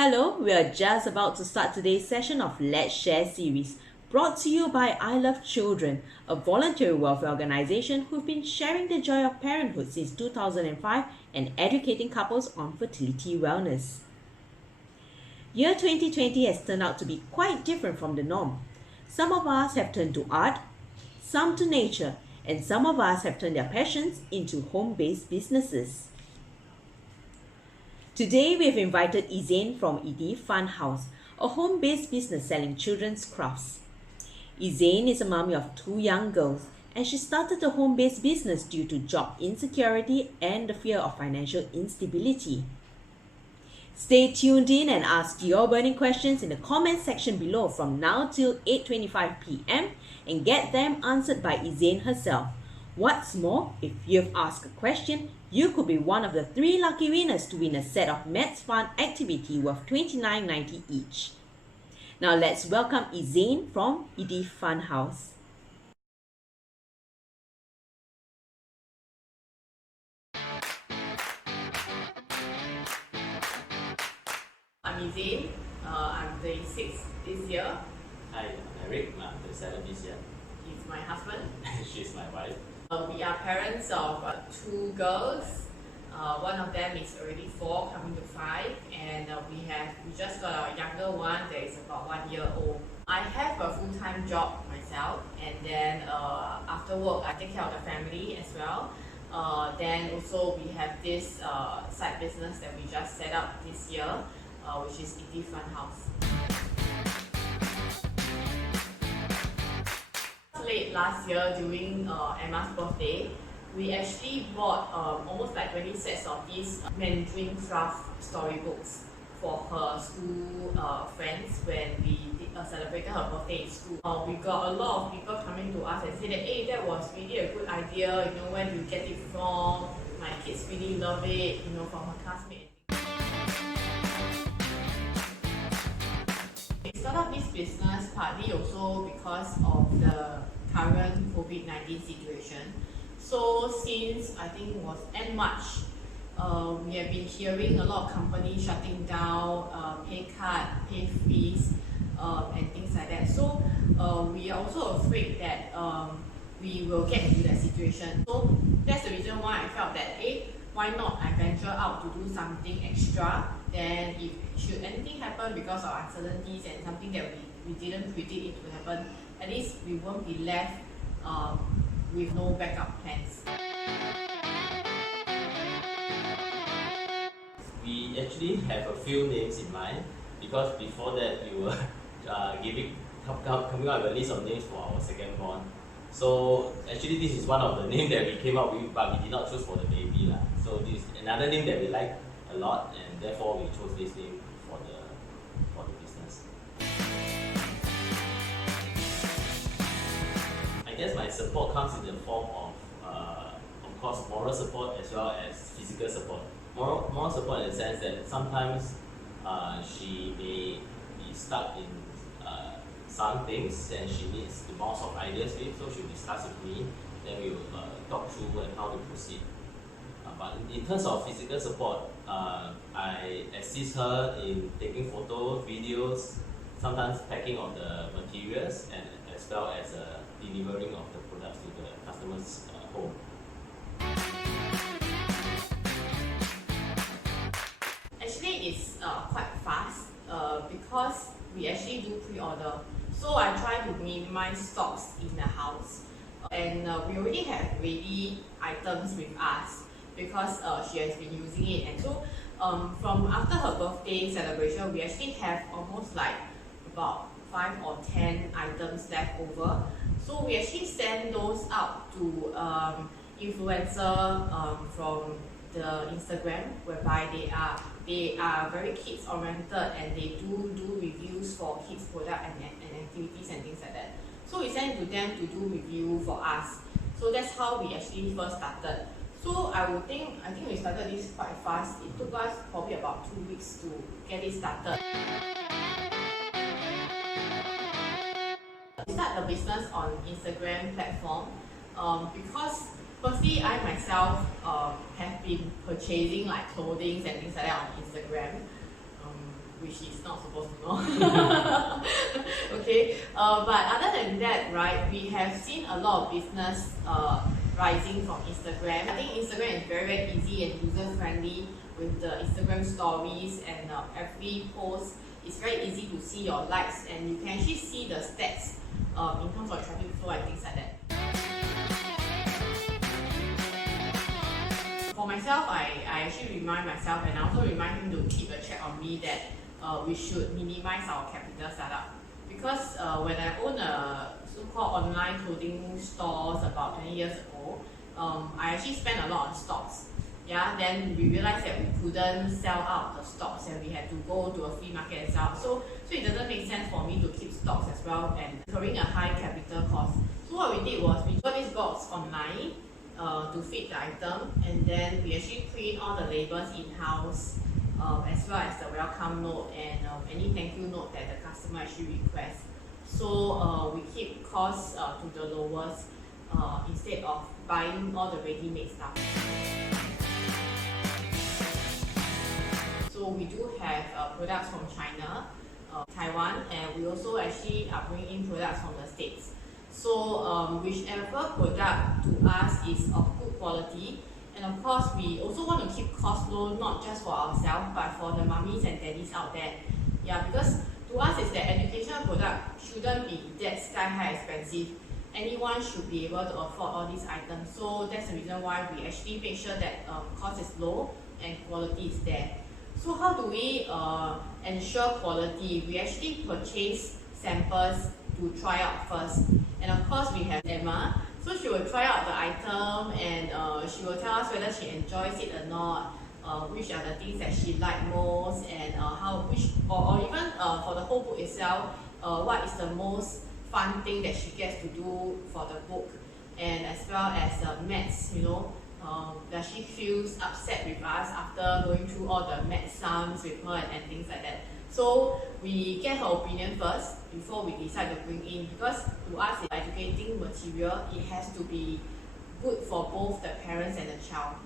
Hello, we are just about to start today's session of Let's Share series, brought to you by I Love Children, a voluntary welfare organization who've been sharing the joy of parenthood since 2005 and educating couples on fertility wellness. Year 2020 has turned out to be quite different from the norm. Some of us have turned to art, some to nature, and some of us have turned their passions into home-based businesses. Today we have invited Izane from Edith Fun House, a home-based business selling children's crafts. Izane is a mommy of two young girls and she started a home-based business due to job insecurity and the fear of financial instability. Stay tuned in and ask your burning questions in the comment section below from now till 8:25 p.m. and get them answered by Izane herself. What's more, if you've asked a question, you could be one of the 3 lucky winners to win a set of Maths Fun activity worth $29.90 each. Now let's welcome Izane from Edith Fun House. I'm Izane. I'm 36 this year. Hi, I'm Eric. I'm 37 this year. He's my husband. She's my wife. We are parents of 2 girls. One of them is already 4, coming to 5, and we just got a younger one that is about 1 year old. I have a full-time job myself, and then after work I take care of the family as well. Then also we have this side business that we just set up this year, which is Edith Fun House. Late last year during Emma's birthday, we actually bought almost like 20 sets of these Mandarin craft storybooks for her school friends when we celebrated her birthday in school. We got a lot of people coming to us and say that, hey, that was really a good idea, where do you get it from? My kids really love it, from her classmates. We started this business partly also because of the current COVID-19 situation. So since I think it was end March, we have been hearing a lot of companies shutting down, pay cut, pay freeze, and things like that. So we are also afraid that we will get into that situation. So that's the reason why I felt that, hey, why not I venture out to do something extra? Then if should anything happen because of uncertainties and something that we didn't predict it to happen, at least we won't be left with no backup plans. We actually have a few names in mind because before that we were coming up with a list of names for our second born. So actually this is one of the names that we came up with, but we did not choose for the baby. So this is another name that we like a lot, and therefore we chose this name for the business. I guess my support comes in the form of course, moral support as well as physical support. Moral support in the sense that sometimes she may be stuck in some things and she needs to bounce off ideas with, so she'll discuss with me, then we will talk through and how to proceed. But in terms of physical support, I assist her in taking photos, videos, sometimes packing of the materials, and as well as delivering of the products to the customer's home. Actually, it's quite fast because we actually do pre-order. So I try to minimize stocks in the house, and we already have ready items with us because she has been using it. And so from after her birthday celebration, we actually have almost like about 5 or 10 items left over. So we actually send those out to influencer from the Instagram, whereby they are very kids oriented and they do reviews for kids product and activities and things like that. So we send to them to do review for us. So that's how we actually first started. So I think we started this quite fast. It took us probably about 2 weeks to get it started. We start the business on Instagram platform because firstly I myself have been purchasing like clothing and things like that on Instagram. which is not supposed to know. Okay, but other than that, right, we have seen a lot of business rising from Instagram. I think Instagram is very, very easy and user-friendly with the Instagram stories, and every post is very easy to see your likes, and you can actually see the stats in terms of traffic flow and things like that. For myself, I actually remind myself, and I also remind him to keep a check on me that we should minimize our capital startup. Because when I owned a so-called online clothing stores about 20 years ago, I actually spent a lot on stocks. Yeah, then we realized that we couldn't sell out the stocks, and we had to go to a flea market and sell. So it doesn't make sense for me to keep stocks as well and incurring a high capital cost. So what we did was we got this box online to fit the item, and then we actually print all the labels in-house, as well as the welcome note and any thank you note that the customer actually requests. So we keep costs to the lowest instead of buying all the ready-made stuff. So we do have products from China, Taiwan, and we also actually are bringing in products from the States. So whichever product to us is of good quality, and of course we also want to keep costs low, not just for ourselves but for the mummies and daddies out there. Yeah, because to us it's that educational product shouldn't be that sky high expensive. Anyone should be able to afford all these items. So that's the reason why we actually make sure that cost is low and quality is there. So how do we ensure quality? We actually purchase samples to try out first. And of course we have Emma. So she will try out the item, and she will tell us whether she enjoys it or not, which are the things that she likes most, and or even for the whole book itself, what is the most fun thing that she gets to do for the book, and as well as maths, does she feels upset with us after going through all the math sums with her and things like that. So we get her opinion first before we decide to bring in, because to us, the educating material, it has to be good for both the parents and the child.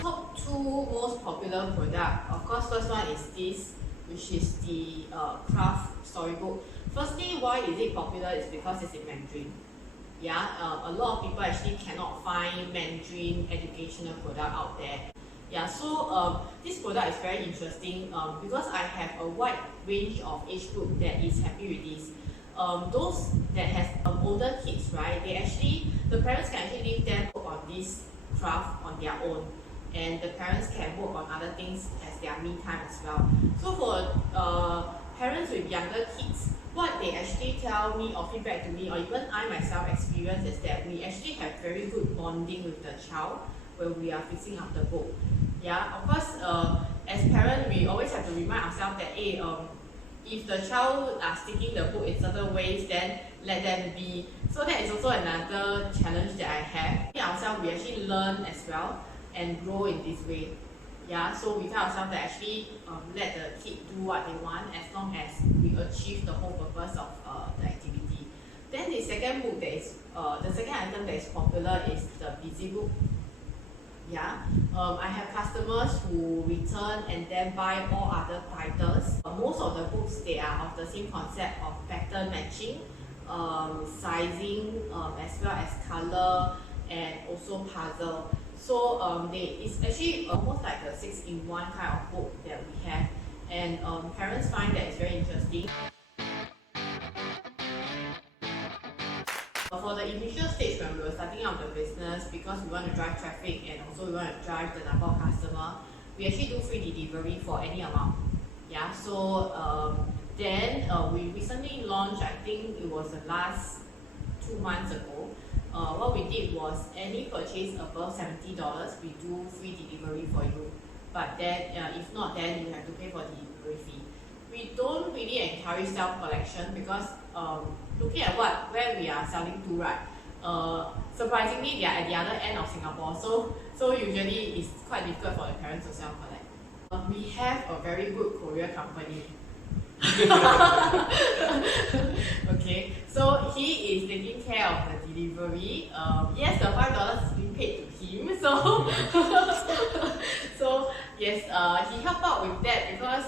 Top two most popular product, of course, first one is this, which is the craft storybook. Firstly, why is it popular is because it's in Mandarin. Yeah, a lot of people actually cannot find Mandarin educational product out there. Yeah, so this product is very interesting because I have a wide range of age group that is happy with this. Those that have older kids, right, the parents can actually leave them work on this craft on their own, and the parents can work on other things as their me time as well. So for parents with younger kids, what they actually tell me or feedback to me, or even I myself experience, is that we actually have very good bonding with the child when we are fixing up the book. Yeah, of course, as parents, we always have to remind ourselves that, hey, if the child are sticking the book in certain ways, then let them be. So that is also another challenge that I have. We ourselves, we actually learn as well and grow in this way. Yeah, so we tell ourselves that actually let the kid do what they want as long as we achieve the whole purpose of the activity. Then the second book that is, the second item that is popular is the Busy Book. Yeah, I have customers who return and then buy all other titles. Most of the books, they are of the same concept of pattern matching, sizing, as well as color, and also puzzle. So it's actually almost like a 6-in-1 kind of book that we have, and parents find that it's very interesting. For the initial stage when we were starting out the business, because we want to drive traffic and also we want to drive the number of customers, we actually do free delivery for any amount. Yeah, so then we recently launched, I think it was the last 2 months ago. What we did was any purchase above $70, we do free delivery for you. But then if not, then you have to pay for the delivery fee. We don't really encourage self-collection because looking at where we are selling to, right, surprisingly they are at the other end of Singapore, so usually it's quite difficult for the parents to self-collect. We have a very good courier company. Okay, so he is taking care of the delivery. Yes, the $5 is being paid to him, so Yes, he helped out with that because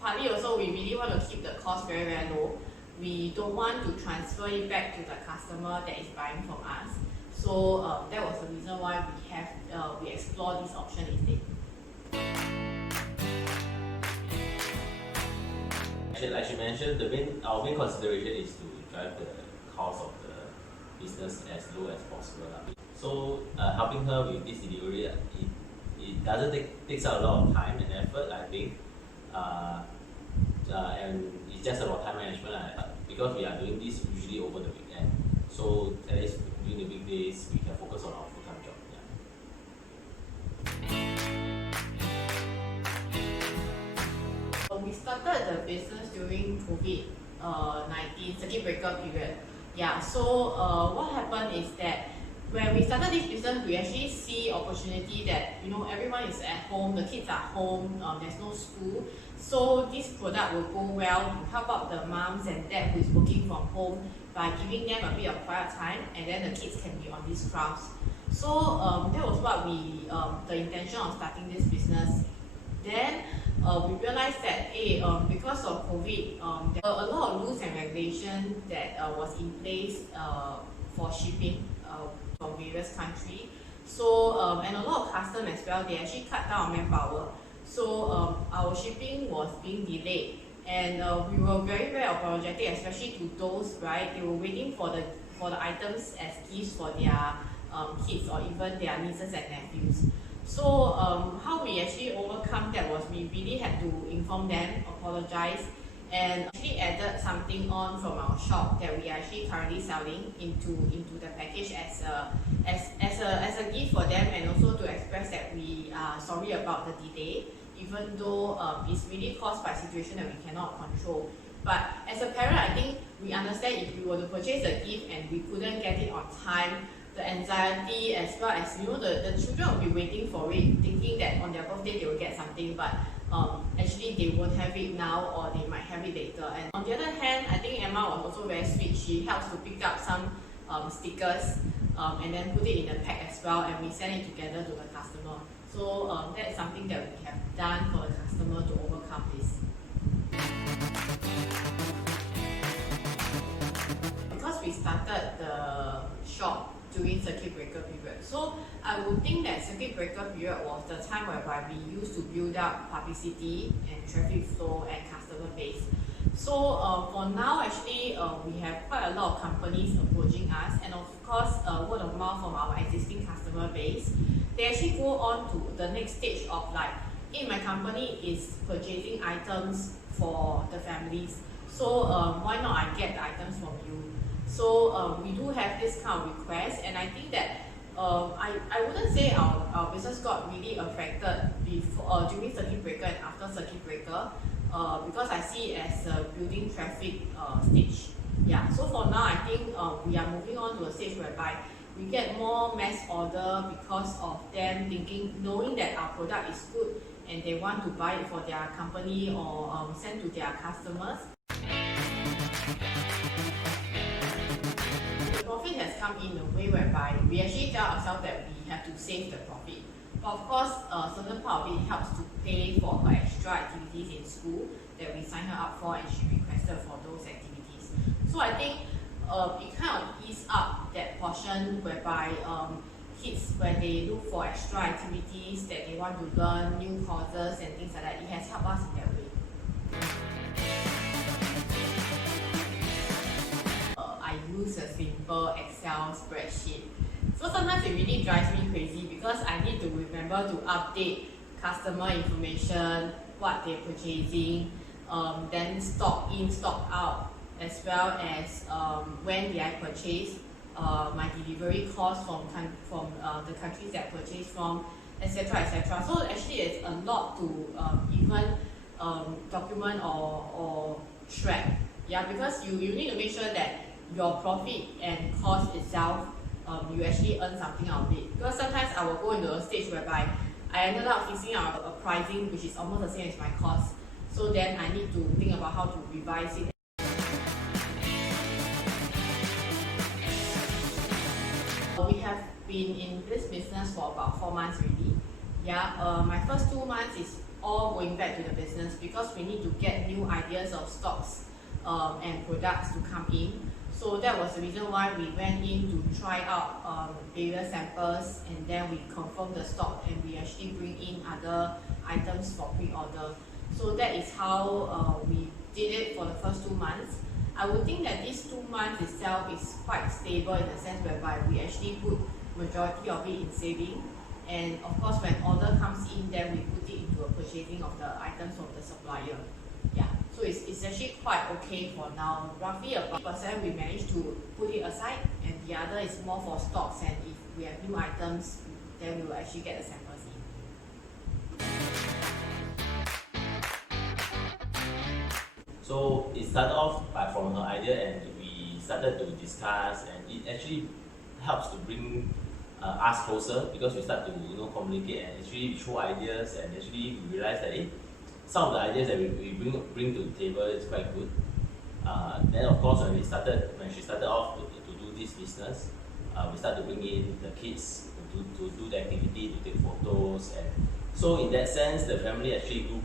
partly also we really want to keep the cost very, very low. We don't want to transfer it back to the customer that is buying from us. So that was the reason why we explore this option instead. Like she mentioned, our main consideration is to drive the cost of the business as low as possible. So helping her with this delivery, it doesn't takes out a lot of time and effort, I think, and it's just about time management because we are doing this usually over the weekend. So at least during the weekdays, we can focus on our full-time job. We started the business during COVID-19 circuit breaker period. Yeah, so what happened is that when we started this business, we actually see opportunity that everyone is at home, the kids are home, there's no school. So this product will go well to help out the moms and dad who is working from home by giving them a bit of quiet time, and then the kids can be on these crafts. So that was what the intention of starting this business. Then we realized that because of COVID, there were a lot of rules and regulations that was in place for shipping from various countries. So and a lot of customs as well, they actually cut down on manpower. So our shipping was being delayed, and we were very, very apologetic, especially to those, right? They were waiting for the items as gifts for their kids or even their nieces and nephews. So how we actually overcome that was we really had to inform them, apologize, and actually added something on from our shop that we are actually currently selling into the package as a gift for them, and also to express that we are sorry about the delay, even though it's really caused by a situation that we cannot control. But as a parent, I think we understand if we were to purchase a gift and we couldn't get it on time, the anxiety as well as the children will be waiting for it, thinking that on their birthday they will get something, but actually they won't have it now, or they might have it later. And on the other hand, I think Emma was also very sweet. She helps to pick up some stickers and then put it in the pack as well, and we send it together to the customer. So that is something that we have done for the customer to overcome this. Because we started the shop during circuit breaker period, so I would think that circuit breaker period was the time whereby we used to build up publicity and traffic flow and customer base. So for now, actually, we have quite a lot of companies approaching us, and of course, word of mouth from our existing customer base. They actually go on to the next stage of like, hey, my company is purchasing items for the families, so why not I get the items from you? So we do have this kind of request, and I think that I wouldn't say our business got really affected before during circuit breaker and after circuit breaker, because I see it as a building traffic stage. Yeah, so for now I think we are moving on to a stage whereby we get more mass order because of them knowing that our product is good and they want to buy it for their company or send to their customers. The profit has come in a way whereby we actually tell ourselves that we have to save the profit. But of course, a certain part of it helps to pay for her extra activities in school that we signed her up for, and she requested for those activities. So I think it kind of eased up that portion whereby kids, when they look for extra activities that they want to learn, new courses and things like that, it has helped us in that way. I use a simple Excel spreadsheet. So sometimes it really drives me crazy because I need to remember to update customer information, what they're purchasing, then stock in, stock out, as well as when did I purchase, my delivery cost from the countries that I purchased from, etc. etc. So actually it's a lot to even document or track. Yeah, because you need to make sure that your profit and cost itself, you actually earn something out of it. Because sometimes I will go into a stage whereby I ended up fixing out a pricing which is almost the same as my cost. So then I need to think about how to revise it. We have been in this business for about 4 months already. My first 2 months is all going back to the business because we need to get new ideas of stocks and products to come in. So that was the reason why we went in to try out various samples, and then we confirm the stock, and we actually bring in other items for pre-order. So that is how we did it for the first 2 months. I would think that these 2 months itself is quite stable in the sense whereby we actually put majority of it in saving, and of course when order comes in, then we put it into a purchasing of the items from the supplier. So it's actually quite okay for now. Roughly about 8% we managed to put it aside, and the other is more for stocks, and if we have new items, then we will actually get the samples in. So it started off from her idea, and we started to discuss, and it actually helps to bring us closer because we start to communicate, and actually we throw ideas, and actually we realize that some of the ideas that we bring to the table is quite good. Then of course when she started off to do this business, we start to bring in the kids to do the activity, to take photos, and so in that sense the family actually grew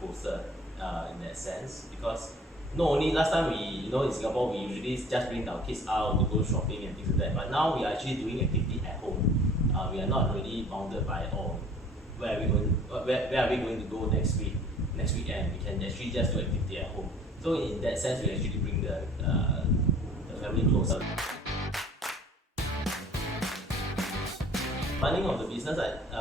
closer in that sense, because not only last time we in Singapore we usually just bring our kids out to go shopping and things like that, but now we are actually doing activity at home. We are not really bounded by where are we going to go next weekend. We can actually just do activity at home. So in that sense, we actually bring the family closer. Running of the business,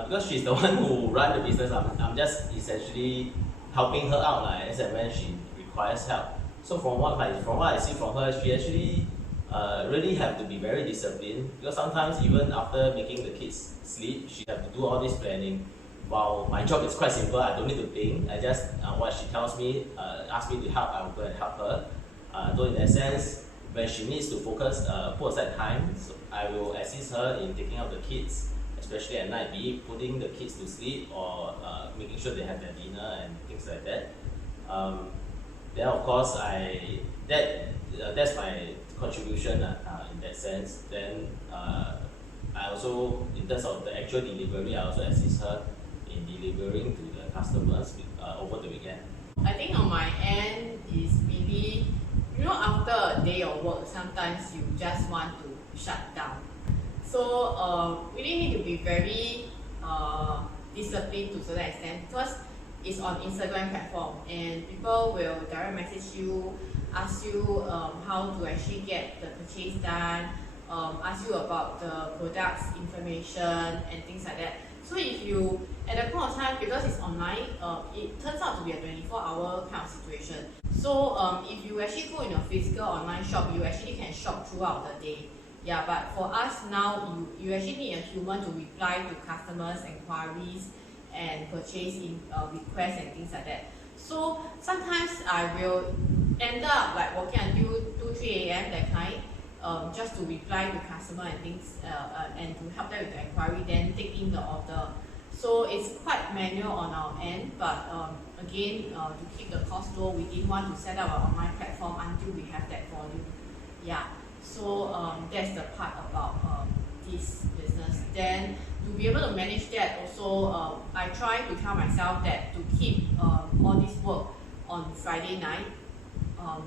because she's the one who run the business, I'm just essentially helping her out as and when she requires help. So from what I see from her, she actually really have to be very disciplined, because sometimes even after making the kids sleep, she have to do all this planning. While my job is quite simple, I don't need to think. I just what she tells me, asks me to help, I will go and help her. So in that sense, when she needs to focus, put aside time, so I will assist her in taking out the kids, especially at night, be it putting the kids to sleep or making sure they have their dinner and things like that. Then of course that's my contribution in that sense. Then I also, in terms of the actual delivery, I also assist her in delivering to the customers over the weekend. I think on my end is maybe, after a day of work, sometimes you just want to shut down. So really need to be very disciplined to a certain extent, because it's on Instagram platform, and people will direct message you, ask you how to actually get the purchase done, ask you about the products information and things like that. So if you, at that point of time, because it's online, it turns out to be a 24-hour kind of situation. So if you actually go in a physical online shop, you actually can shop throughout the day. But for us now, you actually need a human to reply to customers' inquiries and purchase requests and things like that. So sometimes I will end up working until 2-3 a.m. that kind, just to reply to customer and things, and to help them with the inquiry, then take in the order. So it's quite manual on our end, but again, to keep the cost low, we didn't want to set up an online platform until we have that volume. So that's the part about this business. Then to be able to manage that also, I try to tell myself that to keep all this work on Friday night,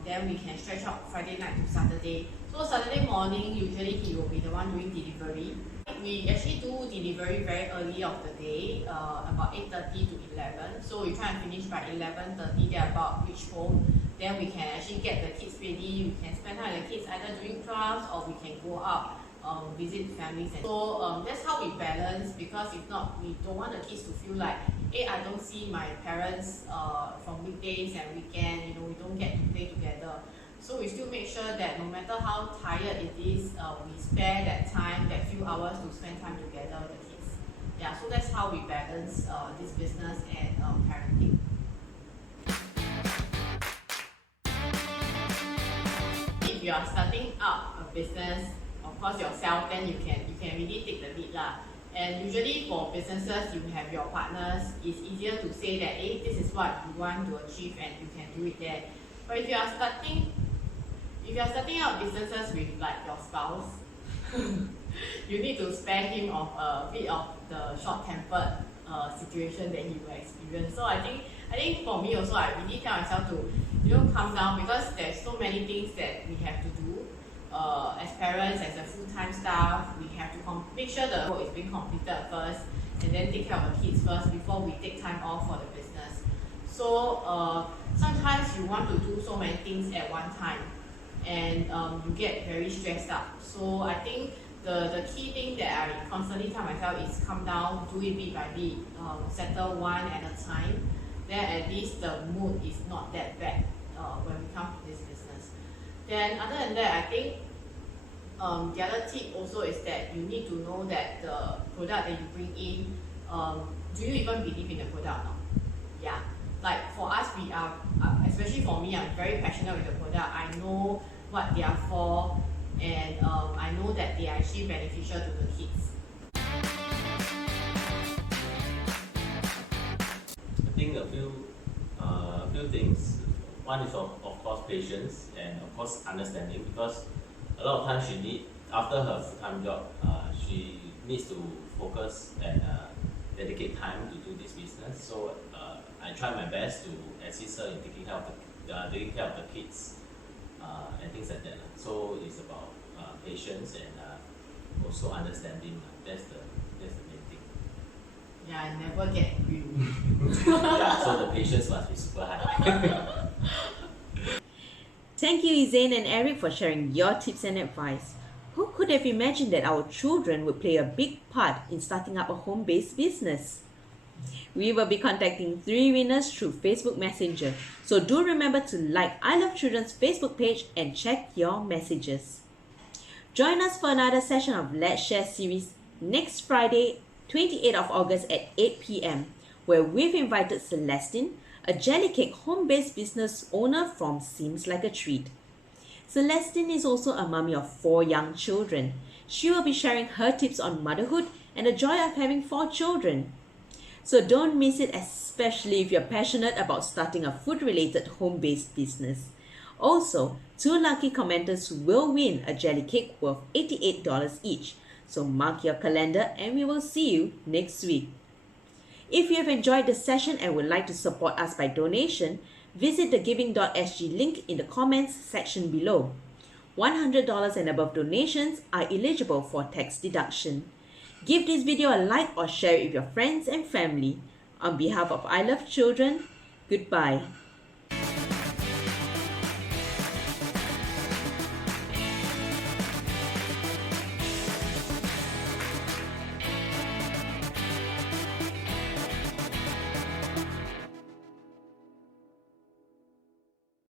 then we can stretch out Friday night to Saturday. So Saturday morning, usually he will be the one doing delivery. We actually do delivery very early of the day, about 8:30 to 11. So we try and finish by 11:30, they're about reach home. Then we can actually get the kids ready. We can spend time with the kids either doing crafts, or we can go out, visit families. And so that's how we balance, because if not, we don't want the kids to feel like, hey, I don't see my parents from weekdays and weekend, we don't get to play together. So we still make sure that no matter how tired it is, we spare that time, that few hours to spend time together with the kids. So that's how we balance this business and parenting. If you are starting up a business, of course yourself, then you can really take the lead lah. And usually for businesses, you have your partners. It's easier to say that, hey, this is what you want to achieve, and you can do it there. But if you are starting out businesses with your spouse, you need to spare him of a bit of the short-tempered situation that he will experience. So I think for me also, I really tell myself to calm down, because there's so many things that we have to do. As parents, as a full-time staff, we have to make sure the work is being completed first, and then take care of the kids first before we take time off for the business. So sometimes you want to do so many things at one time, and you get very stressed out. So I think the key thing that I constantly tell myself is calm down, do it bit by bit, settle one at a time. Then at least the mood is not that bad when we come to this business. Then other than that, I think the other tip also is that you need to know that the product that you bring in, do you even believe in the product or not? Yeah, like for us, we are, especially for me, I'm very passionate with the product. I know what they are for, and I know that they are actually beneficial to the kids. I think a few things. One is of course patience, and of course understanding, because a lot of times after her full-time job, she needs to focus and dedicate time to do this business. So I try my best to assist her in taking care of the kids and things like that. So it's about patience and also understanding. That's the main thing. Yeah, I never get angry. Yeah, so the patience must be super high. Thank you, Ezane and Eric, for sharing your tips and advice. Who could have imagined that our children would play a big part in starting up a home-based business? We will be contacting 3 winners through Facebook Messenger, so do remember to like I Love Children's Facebook page and check your messages. Join us for another session of Let's Share series next Friday, 28th of August at 8 p.m, where we've invited Celestine, a jelly cake home-based business owner from Seems Like a Treat. Celestine is also a mummy of 4 young children. She will be sharing her tips on motherhood and the joy of having 4 children. So don't miss it, especially if you're passionate about starting a food-related home-based business. Also, 2 lucky commenters will win a jelly cake worth $88 each. So mark your calendar and we will see you next week. If you have enjoyed the session and would like to support us by donation, visit the giving.sg link in the comments section below. $100 and above donations are eligible for tax deduction. Give this video a like or share it with your friends and family. On behalf of I Love Children, goodbye.